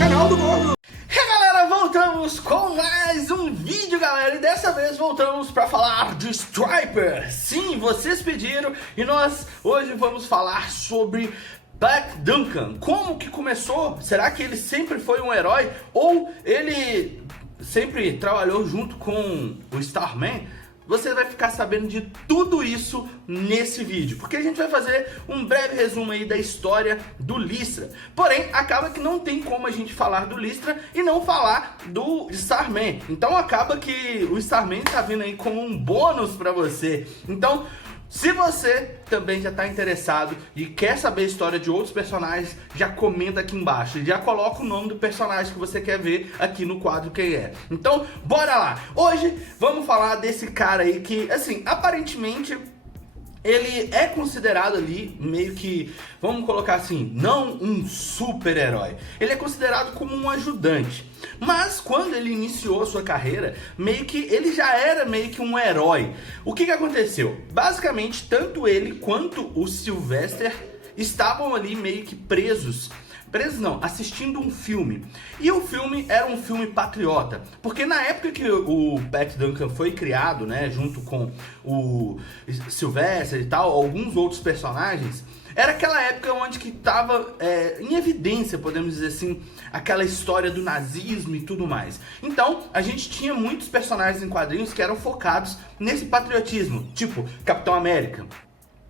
Canal do Gordo. E galera, voltamos com mais um vídeo, galera, e dessa vez voltamos para falar de Stryper. Sim, vocês pediram e nós hoje vamos falar sobre Pat Duncan. Como que começou? Será que ele sempre foi um herói ou ele sempre trabalhou junto com o Starman? Você vai ficar sabendo de tudo isso nesse vídeo, porque a gente vai fazer um breve resumo aí da história do Lystra. Porém, acaba que não tem como a gente falar do Lystra e não falar do Starman. Então acaba que o Starman tá vindo aí como um bônus pra você. Então, se você também já está interessado e quer saber a história de outros personagens, já comenta aqui embaixo e já coloca o nome do personagem que você quer ver aqui no quadro quem é. Então, bora lá! Hoje vamos falar desse cara aí que, assim, aparentemente ele é considerado ali meio que, vamos colocar assim, não um super-herói. Ele é considerado como um ajudante. Mas quando ele iniciou a sua carreira, meio que ele já era meio que um herói. O que aconteceu? Basicamente, tanto ele quanto o Sylvester estavam ali meio que presos não, assistindo um filme. E o filme era um filme patriota, porque na época que o Pat Duncan foi criado, né, junto com o Sylvester e tal, alguns outros personagens, era aquela época onde que estava em evidência, podemos dizer assim, aquela história do nazismo e tudo mais. Então, a gente tinha muitos personagens em quadrinhos que eram focados nesse patriotismo, tipo Capitão América.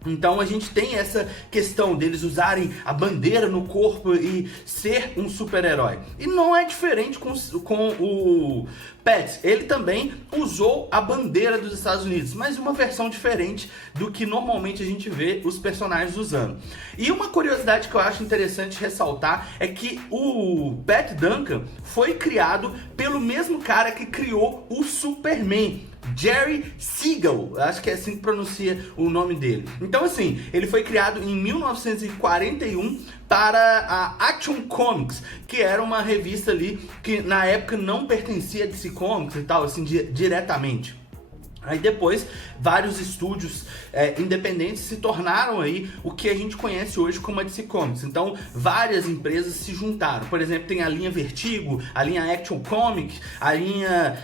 Então a gente tem essa questão deles usarem a bandeira no corpo e ser um super-herói. E não é diferente com o Pat. Ele também usou a bandeira dos Estados Unidos, mas uma versão diferente do que normalmente a gente vê os personagens usando. E uma curiosidade que eu acho interessante ressaltar é que o Pat Duncan foi criado pelo mesmo cara que criou o Superman, Jerry Siegel, acho que é assim que pronuncia o nome dele. Então assim, ele foi criado em 1941 para a Action Comics, que era uma revista ali que na época não pertencia a DC Comics e tal, assim, diretamente. Aí depois, vários estúdios independentes se tornaram aí o que a gente conhece hoje como a DC Comics. Então, várias empresas se juntaram. Por exemplo, tem a linha Vertigo, a linha Action Comics, a linha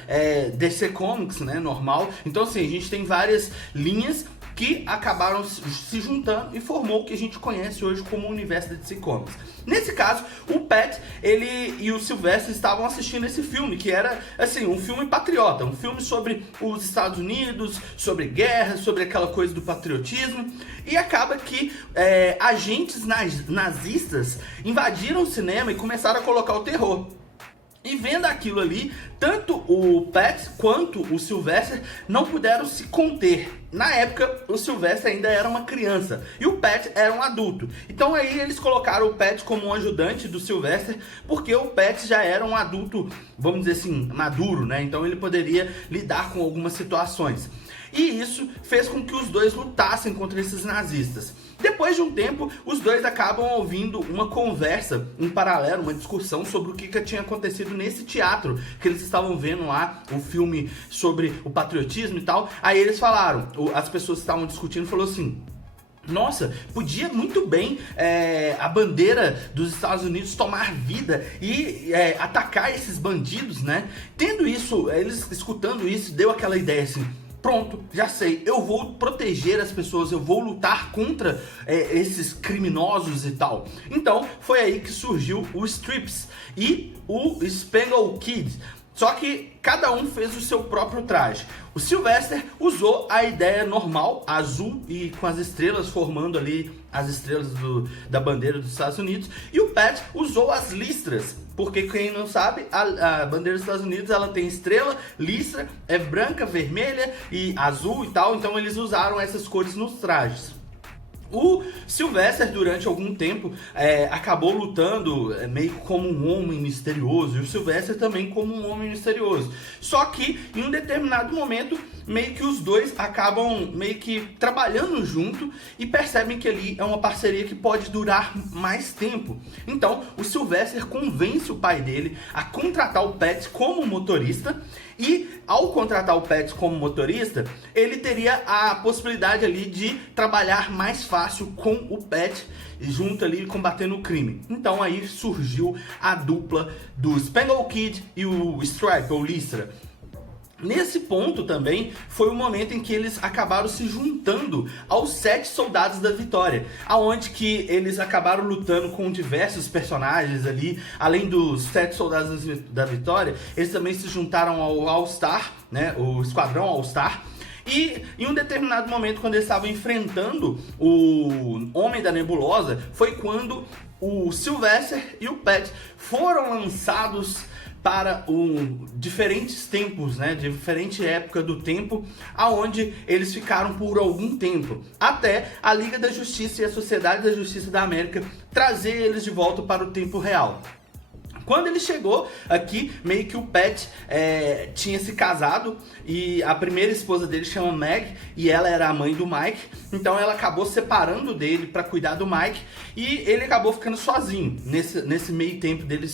DC Comics, né, normal. Então, assim, a gente tem várias linhas que acabaram se juntando e formou o que a gente conhece hoje como o universo da DC Comics. Nesse caso, o Pat, ele e o Sylvester estavam assistindo esse filme, que era, assim, um filme patriota, um filme sobre os Estados Unidos, sobre guerra, sobre aquela coisa do patriotismo, e acaba que agentes nazistas invadiram o cinema e começaram a colocar o terror. E vendo aquilo ali, tanto o Pat quanto o Sylvester não puderam se conter. Na época, o Sylvester ainda era uma criança e o Pat era um adulto. Então aí eles colocaram o Pat como um ajudante do Sylvester, porque o Pat já era um adulto, vamos dizer assim, maduro, né? Então ele poderia lidar com algumas situações. E isso fez com que os dois lutassem contra esses nazistas. Depois de um tempo, os dois acabam ouvindo uma conversa em paralelo, uma discussão sobre o que tinha acontecido nesse teatro, que eles estavam vendo lá, o filme sobre o patriotismo e tal. Aí eles falaram, as pessoas que estavam discutindo falaram assim: nossa, podia muito bem a bandeira dos Estados Unidos tomar vida e atacar esses bandidos, né? Tendo isso, eles escutando isso, deu aquela ideia assim: pronto, já sei, eu vou proteger as pessoas, eu vou lutar contra esses criminosos e tal. Então, foi aí que surgiu o Strips e o Spangled Kid. Só que cada um fez o seu próprio traje. O Sylvester usou a ideia normal, azul e com as estrelas formando ali as estrelas da bandeira dos Estados Unidos. E o Pat usou as listras, porque quem não sabe, a bandeira dos Estados Unidos ela tem estrela, listra, é branca, vermelha e azul e tal. Então eles usaram essas cores nos trajes. O Sylvester, durante algum tempo, acabou lutando meio como um homem misterioso, e o Sylvester também como um homem misterioso. Só que, em um determinado momento, meio que os dois acabam meio que trabalhando junto e percebem que ali é uma parceria que pode durar mais tempo. Então, o Sylvester convence o pai dele a contratar o Pat como motorista E ao contratar o Pat como motorista, ele teria a possibilidade ali de trabalhar mais fácil com o Pat, junto ali combatendo o crime. Então aí surgiu a dupla do Spangle Kid e o Stripe, ou Lystra. Nesse ponto também foi o momento em que eles acabaram se juntando aos 7 soldados da Vitória, aonde que eles acabaram lutando com diversos personagens ali, além dos 7 soldados da Vitória, eles também se juntaram ao All-Star, né, o Esquadrão All-Star. E em um determinado momento, quando eles estavam enfrentando o Homem da Nebulosa, foi quando o Sylvester e o Pat foram lançados para diferentes tempos, né, diferente época do tempo, aonde eles ficaram por algum tempo, até a Liga da Justiça e a Sociedade da Justiça da América trazer eles de volta para o tempo real. Quando ele chegou aqui, meio que o Pat tinha se casado e a primeira esposa dele chama Meg e ela era a mãe do Mike. Então ela acabou separando dele para cuidar do Mike e ele acabou ficando sozinho nesse meio tempo dele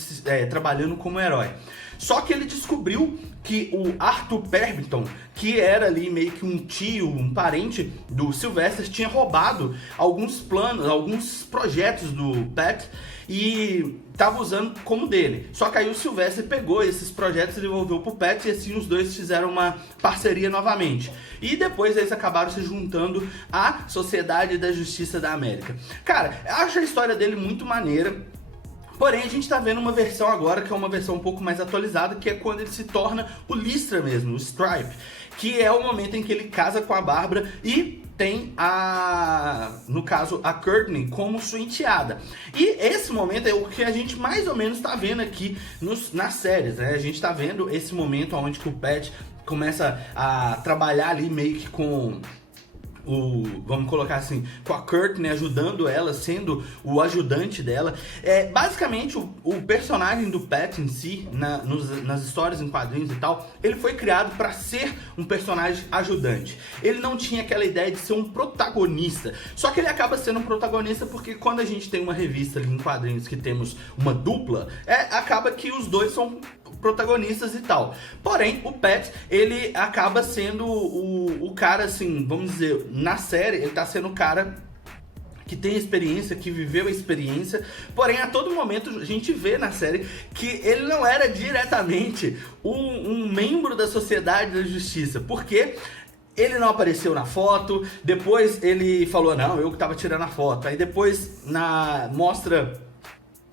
trabalhando como herói. Só que ele descobriu que o Arthur Pemberton, que era ali meio que um tio, um parente do Sylvester, tinha roubado alguns planos, alguns projetos do Pat e estava usando como dele. Só que aí o Sylvester pegou esses projetos e devolveu pro Pat e assim os dois fizeram uma parceria novamente. E depois eles acabaram se juntando à Sociedade da Justiça da América. Cara, eu acho a história dele muito maneira. Porém, a gente tá vendo uma versão agora que é uma versão um pouco mais atualizada, que é quando ele se torna o Lystra mesmo, o Stripe, que é o momento em que ele casa com a Bárbara e tem no caso, a Courtney como sua enteada. E esse momento é o que a gente mais ou menos tá vendo aqui nas séries, né? A gente tá vendo esse momento onde que o Pat começa a trabalhar ali meio que com vamos colocar assim, com a Courtney ajudando ela, sendo o ajudante dela. Basicamente o personagem do Pat em si, nas histórias em quadrinhos e tal, ele foi criado para ser um personagem ajudante. Ele não tinha aquela ideia de ser um protagonista, só que ele acaba sendo um protagonista porque quando a gente tem uma revista ali em quadrinhos que temos uma dupla, acaba que os dois são protagonistas e tal. Porém, o Pat, ele acaba sendo o cara, assim, vamos dizer, na série, ele tá sendo o cara que tem experiência, que viveu a experiência, porém a todo momento a gente vê na série que ele não era diretamente um membro da Sociedade da Justiça, porque ele não apareceu na foto, depois ele falou, não, eu que tava tirando a foto, aí depois mostra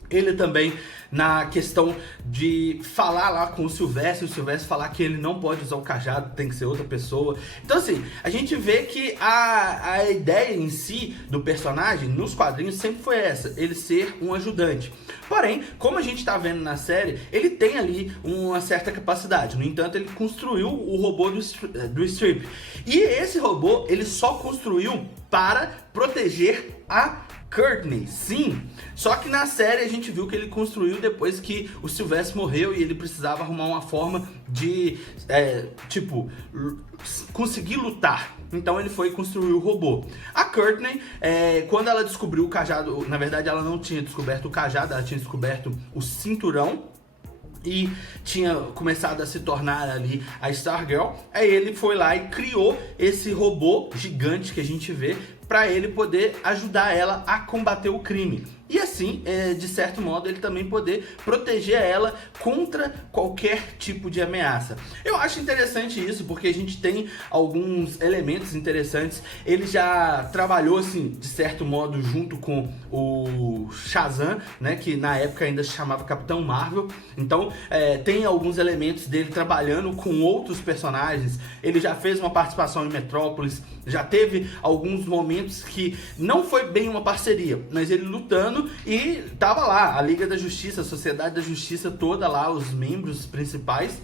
ele também na questão de falar lá com o Sylvester falar que ele não pode usar o cajado, tem que ser outra pessoa. Então assim, a gente vê que a ideia em si do personagem nos quadrinhos sempre foi essa, ele ser um ajudante. Porém, como a gente tá vendo na série, ele tem ali uma certa capacidade. No entanto, ele construiu o robô do Strip. E esse robô, ele só construiu para proteger a Courtney, sim. Só que na série a gente viu que ele construiu depois que o Sylvester morreu e ele precisava arrumar uma forma de, conseguir lutar. Então ele foi construir o robô. A Courtney, quando ela descobriu o cajado, na verdade ela não tinha descoberto o cajado, ela tinha descoberto o cinturão e tinha começado a se tornar ali a Stargirl. Aí ele foi lá e criou esse robô gigante que a gente vê para ele poder ajudar ela a combater o crime. E assim, de certo modo, ele também poder proteger ela contra qualquer tipo de ameaça. Eu acho interessante isso, porque a gente tem alguns elementos interessantes. Ele já trabalhou, assim, de certo modo, junto com o Shazam, né, que na época ainda se chamava Capitão Marvel. Então, tem alguns elementos dele trabalhando com outros personagens. Ele já fez uma participação em Metrópolis, já teve alguns momentos que não foi bem uma parceria, mas ele lutando e tava lá, a Liga da Justiça, a Sociedade da Justiça toda lá, os membros principais,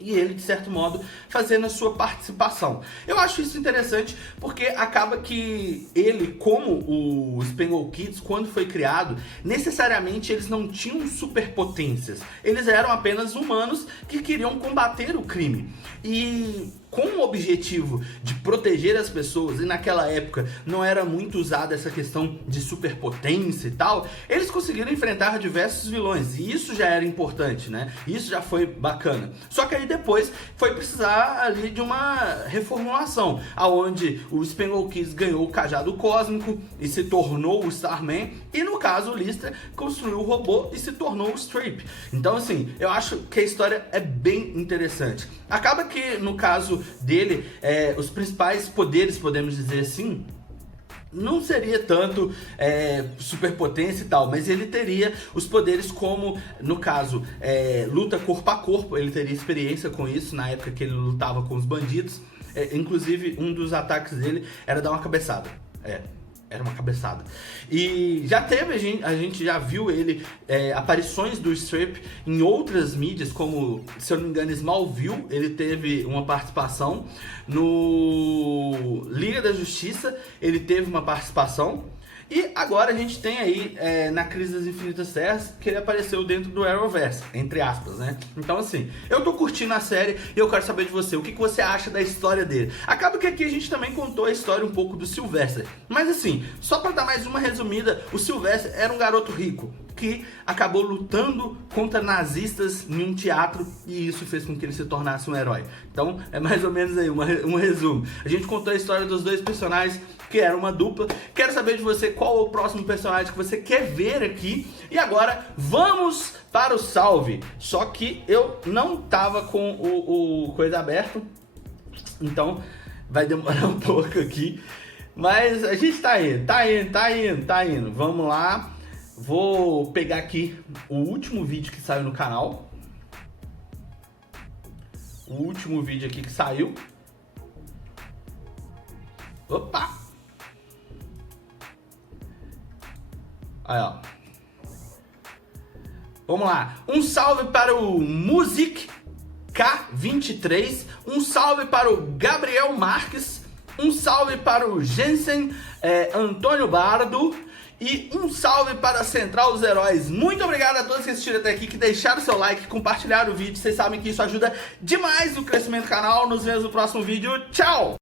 e ele, de certo modo, fazendo a sua participação. Eu acho isso interessante porque acaba que ele, como o Spangle Kids, quando foi criado, necessariamente eles não tinham superpotências. Eles eram apenas humanos que queriam combater o crime. E com o objetivo de proteger as pessoas, e naquela época não era muito usada essa questão de superpotência e tal, eles conseguiram enfrentar diversos vilões, e isso já era importante, né? Isso já foi bacana. Só que aí depois foi precisar ali de uma reformulação, aonde o Spangle Kids ganhou o cajado cósmico e se tornou o Starman, e no caso o Lister construiu o robô e se tornou o Strip. Então assim, eu acho que a história é bem interessante. Acaba que no caso dele, os principais poderes, podemos dizer assim, não seria tanto superpotência e tal, mas ele teria os poderes como, no caso, luta corpo a corpo. Ele teria experiência com isso na época que ele lutava com os bandidos. Inclusive, um dos ataques dele era dar uma cabeçada. Era uma cabeçada. E já teve, a gente já viu ele, aparições do Strip em outras mídias, como, se eu não me engano, Smallville. Ele teve uma participação no Liga da Justiça, ele teve uma participação. E agora a gente tem aí, na Crise das Infinitas Terras, que ele apareceu dentro do Arrowverse, entre aspas, né? Então assim, eu tô curtindo a série e eu quero saber de você, o que você acha da história dele? Acaba que aqui a gente também contou a história um pouco do Sylvester, mas assim, só pra dar mais uma resumida, o Sylvester era um garoto rico, que acabou lutando contra nazistas em um teatro, e isso fez com que ele se tornasse um herói. Então é mais ou menos aí um resumo. A gente contou a história dos dois personagens, que era uma dupla. Quero saber de você qual é o próximo personagem que você quer ver aqui. E agora vamos para o salve. Só que eu não tava com o coisa aberto, então vai demorar um pouco aqui, mas a gente tá indo. Vamos lá. Vou pegar aqui o último vídeo que saiu no canal. O último vídeo aqui que saiu. Opa! Aí, ó. Vamos lá. Um salve para o Music K23. Um salve para o Gabriel Marques. Um salve para o Jensen Antônio Bardo. E um salve para a Central dos Heróis. Muito obrigado a todos que assistiram até aqui, que deixaram seu like, compartilharam o vídeo. Vocês sabem que isso ajuda demais no crescimento do canal. Nos vemos no próximo vídeo. Tchau!